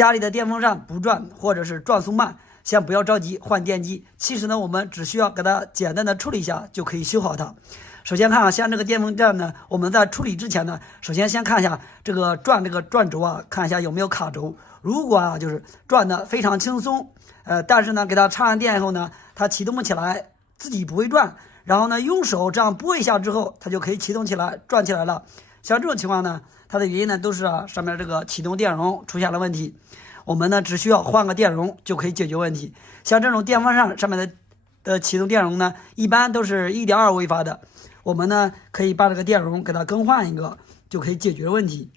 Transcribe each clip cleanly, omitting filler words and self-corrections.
家里的电风扇不转或者是转速慢，先不要着急换电机。其实呢，我们只需要给它简单的处理一下就可以修好它。首先看啊，像这个电风扇呢，我们在处理之前呢，首先看一下这个转轴啊，看一下有没有卡轴。如果啊就是转的非常轻松，但是呢给它插上电以后呢，它启动不起来，自己不会转，然后呢用手这样拨一下之后，它就可以启动起来，转起来了。像这种情况呢，它的原因呢都是上面这个启动电容出现了问题。我们呢只需要换个电容就可以解决问题。像这种电风扇上面的启动电容呢，一般都是 1.2 微发的。我们呢可以把这个电容给它更换一个，就可以解决问题。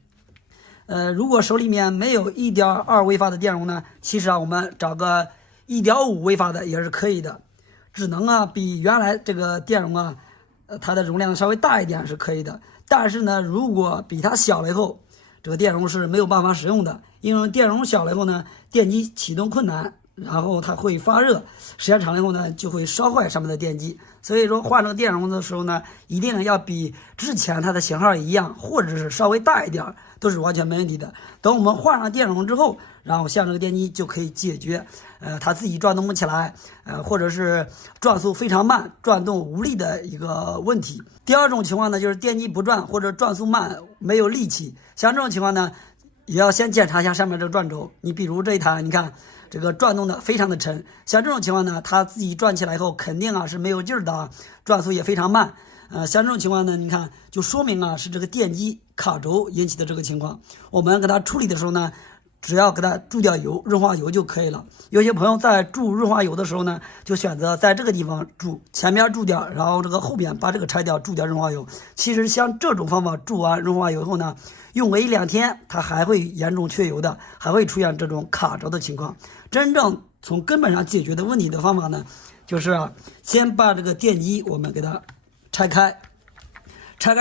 如果手里面没有 1.2 微发的电容呢，其实我们找个 1.5 微发的也是可以的，只能比原来这个电容它的容量稍微大一点是可以的。但是呢，如果比它小了以后，这个电容是没有办法使用的，因为电容小了以后呢，电机启动困难，然后它会发热，时间长了以后呢，就会烧坏上面的电机。所以说换这个电容的时候呢，一定要比之前它的型号一样，或者是稍微大一点，都是完全没问题的。等我们换上电容之后，然后像这个电机就可以解决，它自己转动不起来，或者是转速非常慢，转动无力的一个问题。第二种情况呢，就是电机不转或者转速慢，没有力气。像这种情况呢，也要先检查一下上面这个转轴。你比如这一台，你看这个转动的非常的沉，像这种情况呢，它自己转起来以后肯定是没有劲儿的，转速也非常慢。像这种情况呢，你看就说明是这个电机卡轴引起的这个情况。我们给它处理的时候呢，只要给它注掉油，润滑油就可以了。有些朋友在注润滑油的时候呢，就选择在这个地方注，前面注掉，然后这个后边把这个拆掉，注掉润滑油。其实像这种方法注完润滑油后呢，用个1-2天，它还会严重缺油的，还会出现这种卡轴的情况。真正从根本上解决的问题的方法呢，就是先把这个电机我们给它拆开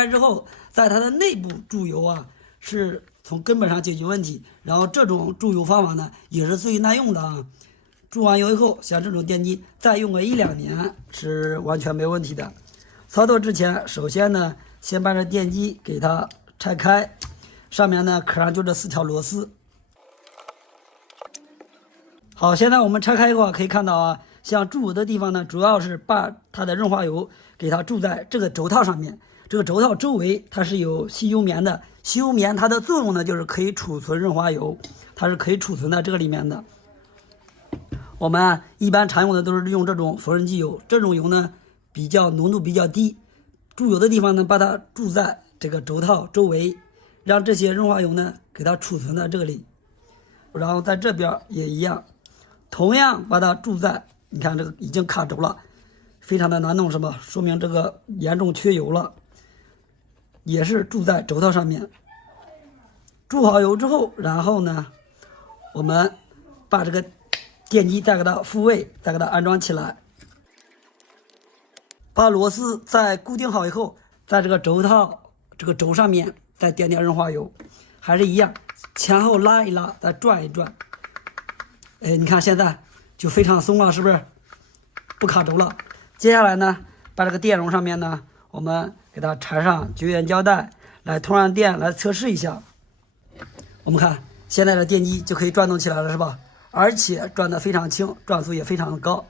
之后，在它的内部注油是从根本上解决问题。然后这种注油方法呢，也是最耐用的注完油以后，像这种电机再用个1-2年是完全没问题的。操作之前，首先呢，先把这电机给它拆开，上面呢壳上就这4条螺丝。好，现在我们拆开以后可以看到像注油的地方呢，主要是把它的润滑油给它注在这个轴套上面。这个轴套周围它是有吸油棉的，吸油棉它的作用呢，就是可以储存润滑油，它是可以储存在这个里面的。我们一般常用的都是用这种缝纫机油，这种油呢浓度比较低，注油的地方呢把它注在这个轴套周围，让这些润滑油呢给它储存在这里。然后在这边也一样，同样把它注在，你看这个已经卡轴了，非常的难弄是吧？说明这个严重缺油了。也是注在轴套上面，注好油之后，然后呢，我们把这个电机再给它复位，再给它安装起来，把螺丝再固定好以后，在这个轴套这个轴上面再点点润滑油，还是一样，前后拉一拉，再转一转。你看现在就非常松了，是不是？不卡轴了。接下来呢，把这个电容上面呢，我们给它缠上绝缘胶带，来通上电来测试一下。我们看现在的电机就可以转动起来了，是吧？而且转得非常轻，转速也非常的高。